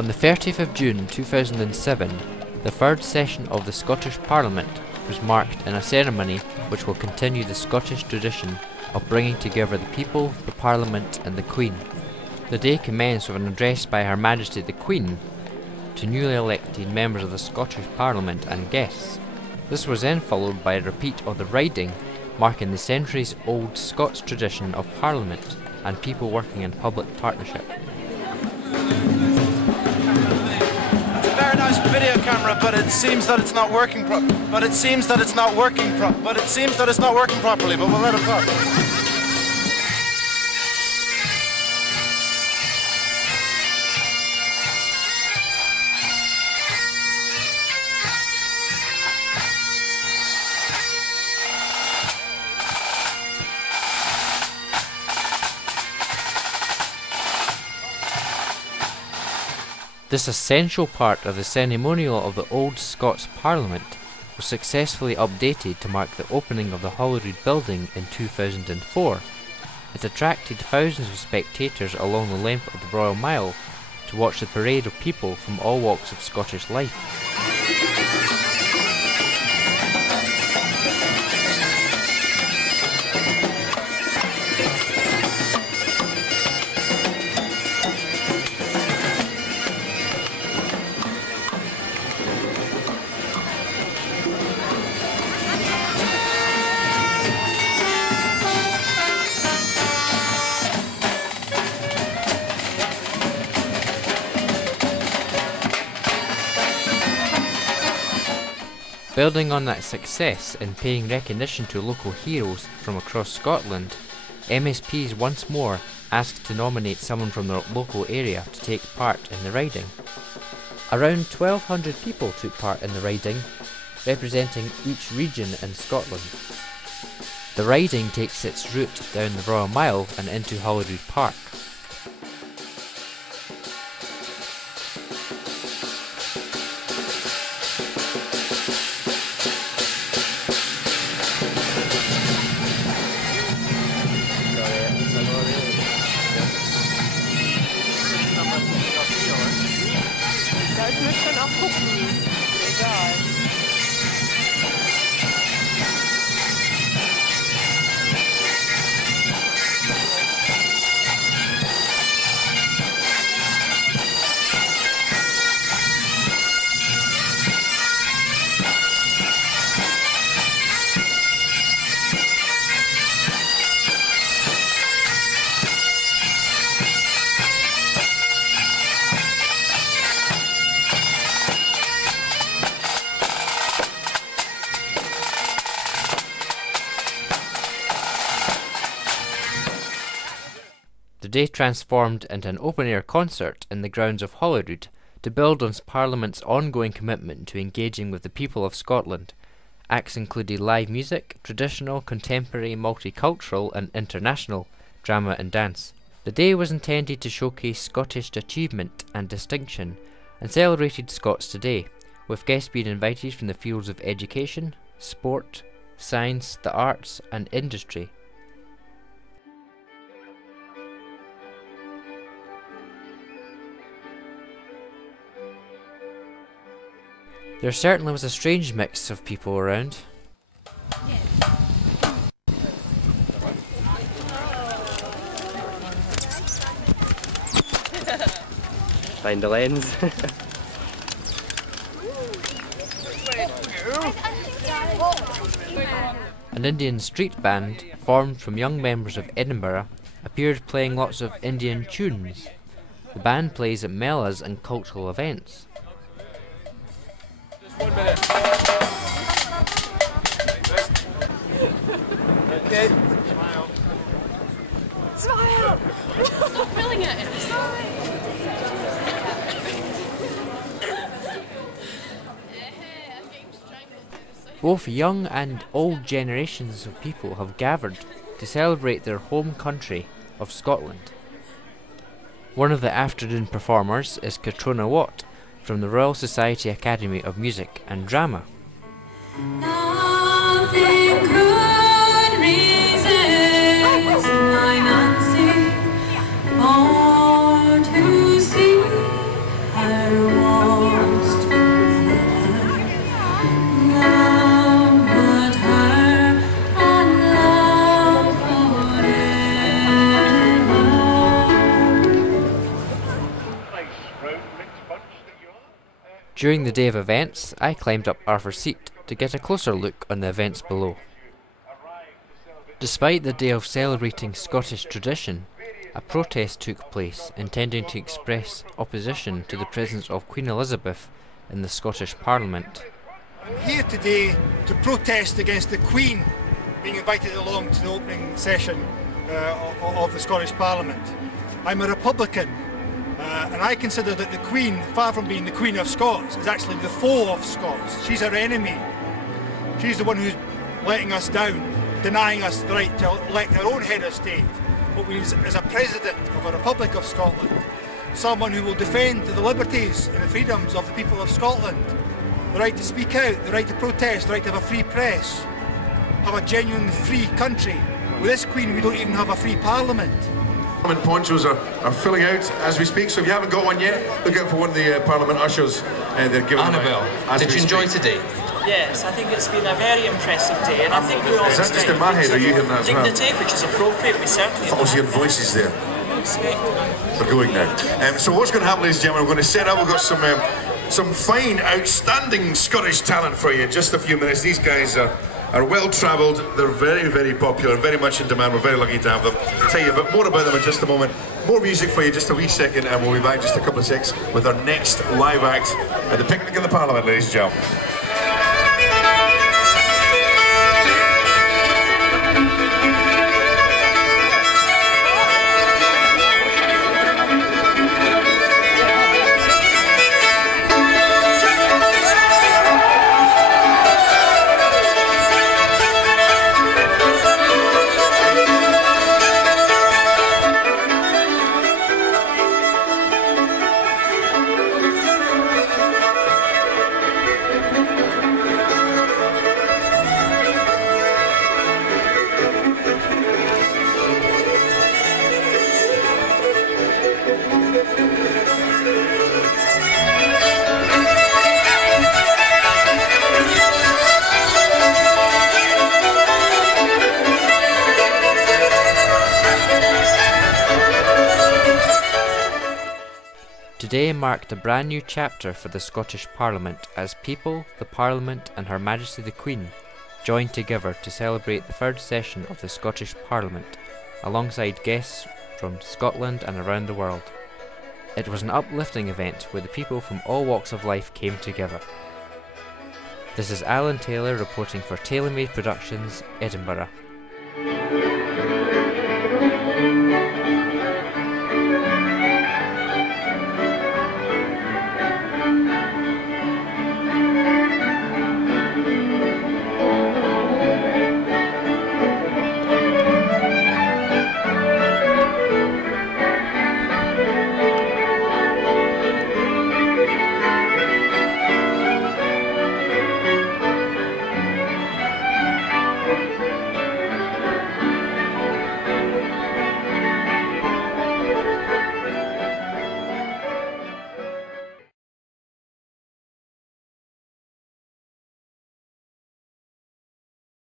On the 30th of June 2007, the third session of the Scottish Parliament was marked in a ceremony which will continue the Scottish tradition of bringing together the people, the Parliament and the Queen. The day commenced with an address by Her Majesty the Queen to newly elected members of the Scottish Parliament and guests. This was then followed by a repeat of the riding, marking the centuries-old Scots tradition of Parliament and people working in public partnership. It's a very nice video camera, but it seems that it's not working properly. But we'll let it pop. This essential part of the ceremonial of the old Scots Parliament was successfully updated to mark the opening of the Holyrood building in 2004. It attracted thousands of spectators along the length of the Royal Mile to watch the parade of people from all walks of Scottish life. Building on that success and paying recognition to local heroes from across Scotland, MSPs once more asked to nominate someone from their local area to take part in the riding. Around 1,200 people took part in the riding, representing each region in Scotland. The riding takes its route down the Royal Mile and into Holyrood Park. The day transformed into an open-air concert in the grounds of Holyrood to build on Parliament's ongoing commitment to engaging with the people of Scotland. Acts included live music, traditional, contemporary, multicultural and international, drama and dance. The day was intended to showcase Scottish achievement and distinction and celebrated Scots today, with guests being invited from the fields of education, sport, science, the arts and industry. There certainly was a strange mix of people around. Find the lens. An Indian street band, formed from young members of Edinburgh, appeared playing lots of Indian tunes. The band plays at melas and cultural events. 1 minute. Okay. Smile. Smile! Stop filling it. Sorry. Both young and old generations of people have gathered to celebrate their home country of Scotland. One of the afternoon performers is Catriona Watt from the Royal Society Academy of Music and Drama. Nothing could resist my Nancy, born to see her During the day of events, I climbed up Arthur's Seat to get a closer look on the events below. Despite the day of celebrating Scottish tradition, a protest took place intending to express opposition to the presence of Queen Elizabeth in the Scottish Parliament. I'm here today to protest against the Queen being invited along to the opening session of the Scottish Parliament. I'm a Republican, and I consider that the Queen, far from being the Queen of Scots, is actually the foe of Scots. She's our enemy. She's the one who's letting us down, denying us the right to elect our own head of state, what we as a President of a Republic of Scotland, someone who will defend the liberties and the freedoms of the people of Scotland, the right to speak out, the right to protest, the right to have a free press, have a genuine free country. With this Queen, we don't even have a free Parliament. Parliament ponchos are filling out as we speak, so if you haven't got one yet, look out for one of the Parliament ushers. They're giving Annabelle, did you enjoy today? Yes, I think it's been a very impressive day, and I think we all Is that just in my head, or are you hearing that as well? Dignity, which is appropriate, we certainly I was hearing voices there. They're going now. So what's going to happen, ladies and gentlemen, we're going to set up, we've got some fine, outstanding Scottish talent for you in just a few minutes. These guys are well-travelled, they're very, very popular, very much in demand. We're very lucky to have them. I'll tell you a bit more about them in just a moment. More music for you, just a wee second, and we'll be back in just a couple of seconds with our next live act at the picnic in the Parliament, ladies and gentlemen. Today marked a brand new chapter for the Scottish Parliament as people, the Parliament and Her Majesty the Queen joined together to celebrate the third session of the Scottish Parliament alongside guests from Scotland and around the world. It was an uplifting event where the people from all walks of life came together. This is Alan Taylor reporting for Tailor Made Productions, Edinburgh.